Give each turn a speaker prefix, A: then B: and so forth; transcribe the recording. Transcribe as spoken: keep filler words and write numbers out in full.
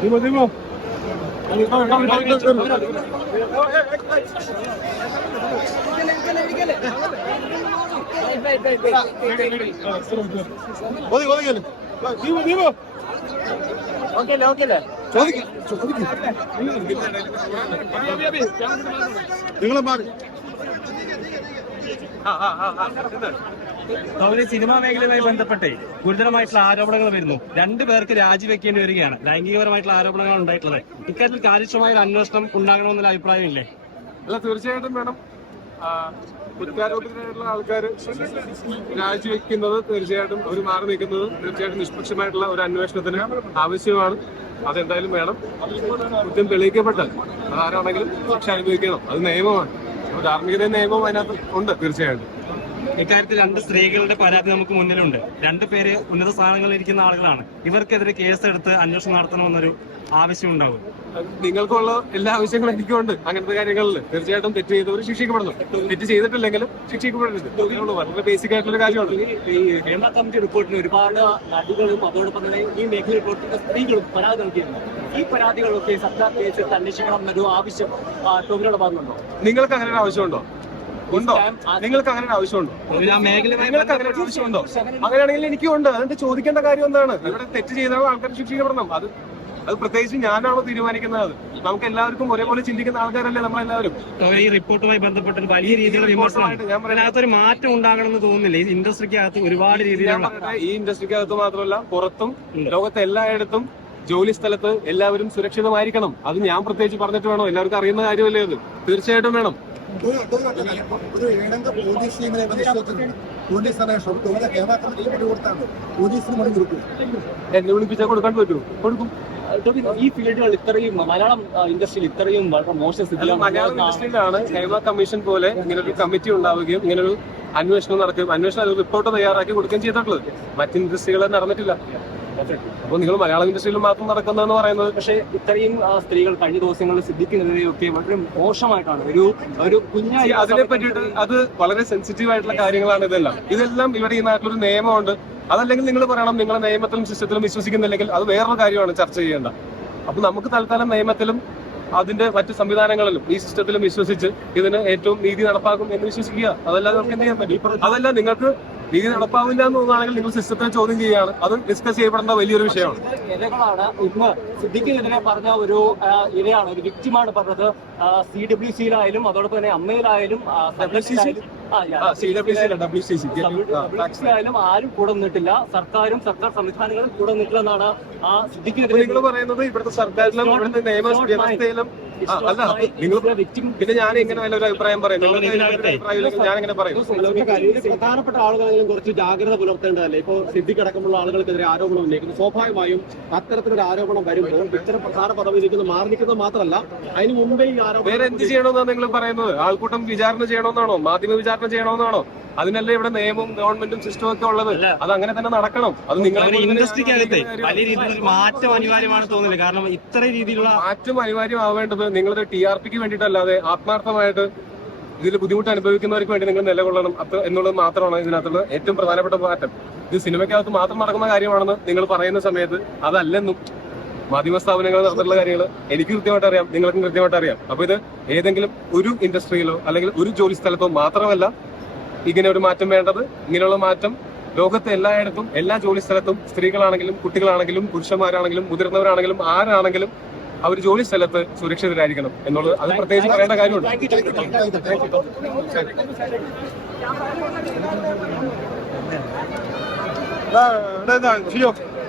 A: Dimo, Dimo. ഒതുങ്ങി ഒതുങ്ങി Deepu Deepu okay അല്ലേ ഓക്കെ അല്ലേ നിങ്ങളെ മാറി
B: അതുപോലെ സിനിമാ മേഖലയുമായി ബന്ധപ്പെട്ടേ ഗുരുതരമായിട്ടുള്ള ആരോപണങ്ങൾ വരുന്നു. രണ്ടു പേർക്ക് രാജിവെക്കേണ്ടി വരികയാണ്. ലൈംഗികപരമായിട്ടുള്ള ആരോപണങ്ങൾ ഉണ്ടായിട്ടുള്ളത്. ഇക്കാര്യത്തിൽ കാര്യക്ഷമമായ ഒരു അന്വേഷണം ഉണ്ടാകണമെന്നുള്ള അഭിപ്രായമില്ലേ?
A: അല്ല, തീർച്ചയായിട്ടും വേണം. കുറ്റാരോപിതരായിട്ടുള്ള ആൾക്കാർ രാജിവെക്കുന്നത് തീർച്ചയായിട്ടും അവർ മാറി നിൽക്കുന്നത് തീർച്ചയായിട്ടും നിഷ്പക്ഷമായിട്ടുള്ള ഒരു അന്വേഷണത്തിന് ആവശ്യമാണ്. അതെന്തായാലും വേണം. കുറ്റം തെളിയിക്കപ്പെട്ടാൽ അതാരാണെങ്കിലും ശിക്ഷ അനുഭവിക്കണം. അത് നിയമമാണ്. ധാർമ്മികത നിയമം അതിനകത്ത് ഉണ്ട്. തീർച്ചയായിട്ടും
B: ഇക്കാര്യത്തിൽ രണ്ട് സ്ത്രീകളുടെ പരാതി നമുക്ക് മുന്നിലുണ്ട്. രണ്ടു പേര് ഉന്നത സ്ഥാനങ്ങളിൽ ഇരിക്കുന്ന ആളുകളാണ്. ഇവർക്കെതിരെ കേസെടുത്ത് അന്വേഷണം നടത്തണമെന്നൊരു ആവശ്യം ഉണ്ടാവും.
A: നിങ്ങൾക്കുള്ള എല്ലാ ആവശ്യങ്ങളും എനിക്കുണ്ട്. അങ്ങനത്തെ കാര്യങ്ങളിൽ തീർച്ചയായിട്ടും തെറ്റ് ചെയ്തവർ ശിക്ഷിക്കപ്പെടുന്നു. തെറ്റ് ചെയ്തിട്ടില്ലെങ്കിലും ശിക്ഷിക്കപ്പെടരുത്. വളരെ ബേസിക് ആയിട്ടുള്ള കാര്യമാണ്.
B: ഈ കേരള കമ്മിറ്റി റിപ്പോർട്ടിന് ഒരുപാട് നടികളും അതോടൊപ്പം തന്നെ ഈ മേഖല റിപ്പോർട്ടിന്റെ സ്ത്രീകളും പരാതി നൽകിയിരുന്നു. ഈ പരാതികളൊക്കെ സർക്കാർ കേസെടുത്ത് അന്വേഷിക്കണം എന്നൊരു ആവശ്യം ടോമിനോട് ഭാഗത്തുണ്ടോ?
A: നിങ്ങൾക്ക് അങ്ങനെ ഒരു ആവശ്യമുണ്ടോ? ഉണ്ടോ? നിങ്ങൾക്ക് അങ്ങനെ ഒരു ആവശ്യമുണ്ടോ? നിങ്ങൾക്ക് അങ്ങനെ ഒരു ആവശ്യമുണ്ടോ? അങ്ങനെയാണെങ്കിൽ എനിക്കും ഉണ്ട്. അതിന്റെ ചോദിക്കേണ്ട കാര്യം എന്താണ്? ഇവിടെ തെറ്റ് ചെയ്ത ആൾക്കാർ ശിക്ഷിക്കപ്പെടണം. അത് അത് പ്രത്യേകിച്ച് ഞാനാണോ തീരുമാനിക്കുന്നത്? നമുക്ക് എല്ലാവർക്കും ഒരേപോലെ ചിന്തിക്കുന്ന ആൾക്കാരല്ലേ നമ്മളെല്ലാവരും.
B: ഈ റിപ്പോർട്ടുമായി ബന്ധപ്പെട്ട് വലിയ രീതിയിലുള്ള വിമർശനത്തിനകത്തൊരു മാറ്റം ഉണ്ടാകണമെന്ന് തോന്നുന്നില്ല. ഈ ഇൻഡസ്ട്രിക്കകത്ത് ഒരുപാട് രീതിയിലുള്ള
A: ഈ ഇൻഡസ്ട്രിക്കകത്ത് മാത്രമല്ല പുറത്തും ലോകത്തെ എല്ലായിടത്തും ജോലി സ്ഥലത്ത് എല്ലാവരും സുരക്ഷിതമായിരിക്കണം. അത് ഞാൻ പ്രത്യേകിച്ച് പറഞ്ഞിട്ട് വേണോ? എല്ലാവർക്കും അറിയുന്ന കാര്യമല്ലേ അത്? തീർച്ചയായിട്ടും വേണം. എന്നെ വിളിപ്പിച്ചാൽ കൊടുക്കാൻ പറ്റുമോ? കൊടുക്കും.
B: ഈ ഫീൽഡുകൾ ഇത്രയും മലയാളം ഇൻഡസ്ട്രിയിൽ ഇത്രയും വളരെ മോശം സ്ഥിതി.
A: മലയാളം ഇൻഡസ്ട്രിയിലാണ് ഹേമ കമ്മീഷൻ പോലെ ഇങ്ങനൊരു കമ്മിറ്റി ഉണ്ടാവുകയും ഇങ്ങനൊരു അന്വേഷണം നടക്കുകയും അന്വേഷണം റിപ്പോർട്ട് തയ്യാറാക്കി കൊടുക്കുകയും ചെയ്തിട്ടുള്ളത്. മറ്റ് ഇൻഡസ്ട്രികൾ നടന്നിട്ടില്ല. അപ്പൊ നിങ്ങൾ മലയാളം ഇൻഡസ്ട്രിയിൽ മാത്രം നടക്കുന്നതെന്ന് പറയുന്നത്.
B: പക്ഷേ ഇത്രയും സ്ത്രീകൾ കഴിഞ്ഞ ദിവസങ്ങളിൽ സിദ്ധിക്കുന്നതിനെയൊക്കെ വളരെ മോശമായിട്ടാണ് ഒരു ഒരു കുഞ്ഞായി
A: അതിനെ പറ്റിയിട്ട് അത് വളരെ സെൻസിറ്റീവ് ആയിട്ടുള്ള കാര്യങ്ങളാണ്. ഇതെല്ലാം ഇതെല്ലാം ഇവിടെ ഈ നാട്ടിലൊരു നിയമമുണ്ട്. അതല്ലെങ്കിൽ നിങ്ങൾ പറയണം നിങ്ങൾ നിയമത്തിലും സിസ്റ്റത്തിലും വിശ്വസിക്കുന്നില്ലെങ്കിൽ അത് വേറൊരു കാര്യമാണ് ചർച്ച ചെയ്യേണ്ട. അപ്പൊ നമുക്ക് തൽക്കാലം നിയമത്തിലും അതിന്റെ മറ്റു സംവിധാനങ്ങളിലും ഈ സിസ്റ്റത്തിലും വിശ്വസിച്ച് ഇതിന് ഏറ്റവും നീതി നടപ്പാക്കും എന്ന് വിശ്വസിക്കുക. അതല്ലാതെ നമുക്ക് എന്ത് ചെയ്യാൻ പറ്റും? അതല്ല, നിങ്ങൾക്ക് നീതി നടപ്പാവില്ല എന്ന് തോന്നുകയാണെങ്കിൽ നിങ്ങൾ സിസ്റ്റത്തിനെ ചോദ്യം ചെയ്യുകയാണ്. അത് ഡിസ്കസ് ചെയ്യപ്പെടേണ്ട വലിയൊരു വിഷയമാണ്.
B: ഇരകളാണ് ഇന്ന് സിദ്ദിഖിനെതിരെ പറഞ്ഞ ഒരു ഇരയാണ്, ഒരു വിക്റ്റിമാണ് പറഞ്ഞത്. സി ഡബ്ല്യു സിയിലായാലും അതോടൊപ്പം തന്നെ അമ്മയിലായാലും ായാലും ആരും കൂടെ നിന്നിട്ടില്ല. സർക്കാരും സർക്കാർ സംവിധാനങ്ങളും കൂടെ നിന്നിട്ടില്ലെന്നാണ് ആ സിദ്ദിഖിനെതിരെ
A: നിങ്ങൾ പറയുന്നത്. ഇവിടുത്തെ സർക്കാരിലും ഇവിടുത്തെ നിയമ വ്യവസ്ഥയിലും അല്ല. നിങ്ങൾ പിന്നെ ഞാൻ ഇങ്ങനെ നല്ലൊരു അഭിപ്രായം പറയും. ഞാൻ ഇങ്ങനെ പറയും.
C: പ്രധാനപ്പെട്ട ആളുകളെങ്കിലും കുറച്ച് ജാഗ്രത പുലർത്തേണ്ടതല്ലേ? ഇപ്പോൾ സിദ്ദിഖ് അടക്കമുള്ള ആളുകൾക്കെതിരെ ആരോപണം ഉന്നയിക്കുന്നു. സ്വാഭാവികമായും അത്തരത്തിലൊരു ആരോപണം വരുമ്പോൾ ഇത്തരം പ്രധാന പദവി നിൽക്കുന്നത് മാറി നിൽക്കുന്നത് മാത്രമല്ല അതിന് മുമ്പേ ഈ ആരോപണം
A: വേറെ എന്ത് ചെയ്യണമെന്നാണ് നിങ്ങൾ പറയുന്നത്? ആൾക്കൂട്ടം വിചാരണ ചെയ്യണമെന്നാണോ? മാധ്യമ വിചാരണ ചെയ്യണമെന്നാണോ? അതിനല്ലേ ഇവിടെ നിയമവും ഗവൺമെന്റും സിസ്റ്റവും ഒക്കെ ഉള്ളത്. അത് അങ്ങനെ തന്നെ നടക്കണം. അത് നിങ്ങളെ
B: ഇൻഡസ്ട്രിക്കകത്തെ വലിയ രീതിയിലുള്ള മാറ്റം അനിവാര്യമാണ് തോന്നുന്നില്ല. കാരണം ഇത്ര രീതിയിലുള്ള
A: മാറ്റം അനിവാര്യമാവേണ്ടത് നിങ്ങളുടെ ടി ആർ പിക്ക് വേണ്ടിയിട്ടല്ലാതെ ആത്മാർത്ഥമായിട്ട് ഇതിൽ ബുദ്ധിമുട്ട് അനുഭവിക്കുന്നവർക്ക് വേണ്ടി നിങ്ങൾ നിലകൊള്ളണം അത്ര എന്നുള്ളത് മാത്രമാണ് ഇതിനകത്തുള്ള ഏറ്റവും പ്രധാനപ്പെട്ട മാറ്റം. ഇത് സിനിമയ്ക്കകത്ത് മാത്രം നടക്കുന്ന കാര്യമാണെന്ന് നിങ്ങൾ പറയുന്ന സമയത്ത് അതല്ലെന്നും മാധ്യമ സ്ഥാപനങ്ങൾ നടന്നിട്ടുള്ള കാര്യങ്ങൾ എനിക്ക് കൃത്യമായിട്ട് അറിയാം, നിങ്ങൾക്കും കൃത്യമായിട്ട് അറിയാം. അപ്പൊ ഇത് ഏതെങ്കിലും ഒരു ഇൻഡസ്ട്രിയിലോ അല്ലെങ്കിൽ ഒരു ജോലി സ്ഥലത്തോ മാത്രമല്ല ഇങ്ങനെ ഒരു മാറ്റം വേണ്ടത്. ഇങ്ങനെയുള്ള മാറ്റം ലോകത്തെ എല്ലായിടത്തും എല്ലാ ജോലി സ്ഥലത്തും സ്ത്രീകളാണെങ്കിലും കുട്ടികളാണെങ്കിലും പുരുഷന്മാരാണെങ്കിലും മുതിർന്നവരാണെങ്കിലും ആരാണെങ്കിലും അവർ ജോലി സ്ഥലത്ത് സുരക്ഷിതരായിരിക്കണം എന്നുള്ളത് അത് പ്രത്യേകിച്ച് പറയേണ്ട കാര്യമുണ്ട്.